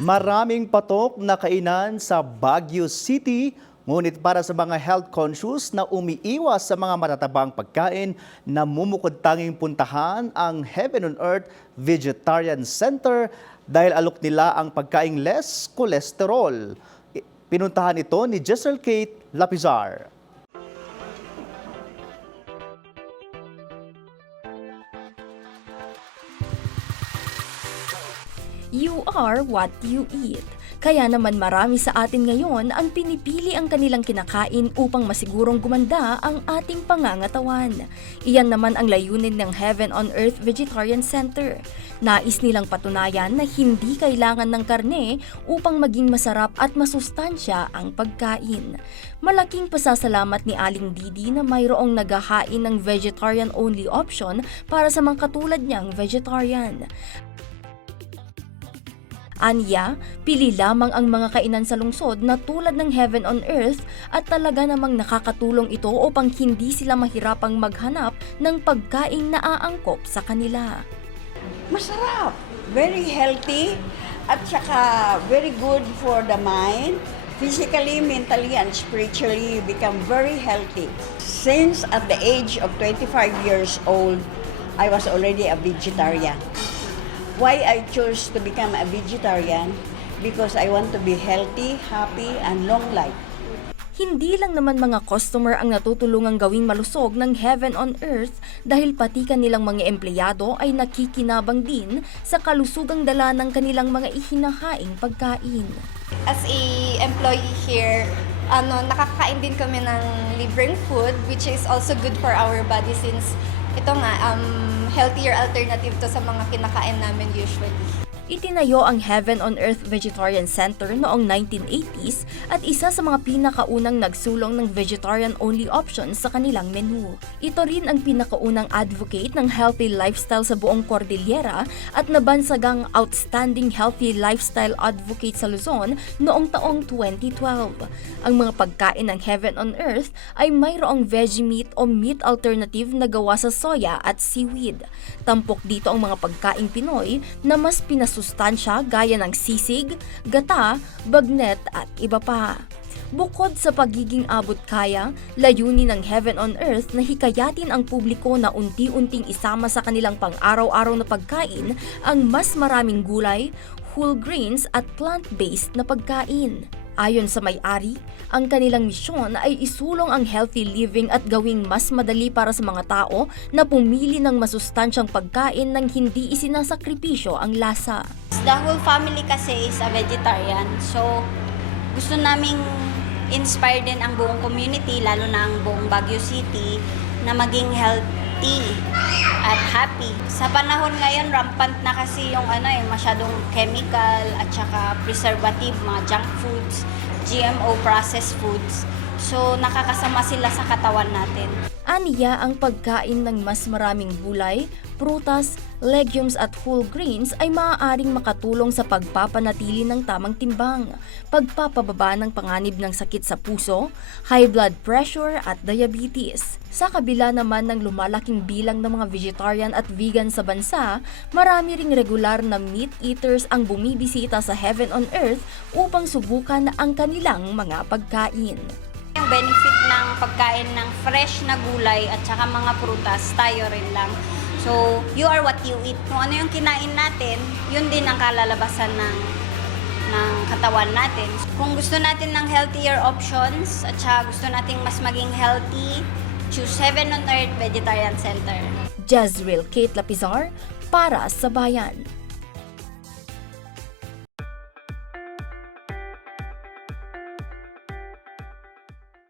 Maraming patok na kainan sa Baguio City, ngunit para sa mga health conscious na umiiwas sa mga matatabang pagkain, namumukod tanging puntahan ang Heaven on Earth Vegetarian Center dahil alok nila ang pagkaing less cholesterol. Pinuntahan ito ni Jessel Kate Lapizar. You are what you eat. Kaya naman marami sa atin ngayon ang pinipili ang kanilang kinakain upang masigurong gumanda ang ating pangangatawan. Iyan naman ang layunin ng Heaven on Earth Vegetarian Center. Nais nilang patunayan na hindi kailangan ng karne upang maging masarap at masustansya ang pagkain. Malaking pasasalamat ni Aling Didi na mayroong naghahain ng vegetarian-only option para sa mga katulad niyang vegetarian. Anya, pili lamang ang mga kainan sa lungsod na tulad ng Heaven on Earth at talaga namang nakakatulong ito upang hindi sila mahirapang maghanap ng pagkaing naaangkop sa kanila. Masarap, very healthy, at saka very good for the mind. Physically, mentally, and spiritually, you become very healthy. Since at the age of 25 years old, I was already a vegetarian. Why I chose to become a vegetarian? Because I want to be healthy, happy, and long life. Hindi lang naman mga customer ang natutulungang gawing malusog ng Heaven on Earth dahil pati kanilang mga empleyado ay nakikinabang din sa kalusugang dala ng kanilang mga ihinahaing pagkain. As a employee here, nakakain din kami ng libreng food which is also good for our body since ito nga, healthier alternative to sa mga kinakain namin usually. Itinayo ang Heaven on Earth Vegetarian Center noong 1980s at isa sa mga pinakaunang nagsulong ng vegetarian-only options sa kanilang menu. Ito rin ang pinakaunang advocate ng healthy lifestyle sa buong Cordillera at nabansagang Outstanding Healthy Lifestyle Advocate sa Luzon noong taong 2012. Ang mga pagkain ng Heaven on Earth ay mayroong veggie meat o meat alternative na gawa sa soya at seaweed. Tampok dito ang mga pagkaing Pinoy na mas pinasustansya gaya ng sisig, gata, bagnet at iba pa. Bukod sa pagiging abot-kaya, layunin ng Heaven on Earth na hikayatin ang publiko na unti-unting isama sa kanilang pang-araw-araw na pagkain ang mas maraming gulay, whole grains at plant-based na pagkain. Ayon sa may-ari, ang kanilang misyon ay isulong ang healthy living at gawing mas madali para sa mga tao na pumili ng masustansyang pagkain nang hindi isinasakripisyo ang lasa. The whole family kasi is a vegetarian, so gusto naming inspire din ang buong community, lalo na ang buong Baguio City, na maging healthy at happy. Sa panahon ngayon, rampant na kasi yung masyadong chemical at saka preservative, mga junk foods, GMO processed foods. So, nakakasama sila sa katawan natin. Aniya, ang pagkain ng mas maraming gulay, prutas, legumes at whole grains ay maaaring makatulong sa pagpapanatili ng tamang timbang, pagpapababa ng panganib ng sakit sa puso, high blood pressure at diabetes. Sa kabila naman ng lumalaking bilang ng mga vegetarian at vegan sa bansa, marami ring regular na meat eaters ang bumibisita sa Heaven on Earth upang subukan ang kanilang mga pagkain. Yung benefit ng pagkain ng fresh na gulay at saka mga prutas, tayo rin lang. So, you are what you eat. Kung ano yung kinain natin, yun din ang kalalabasan ng katawan natin. Kung gusto natin ng healthier options at saka gusto nating mas maging healthy, choose Heaven on Earth Vegetarian Center. Jezreel Kate Lapizar para sa Bayan.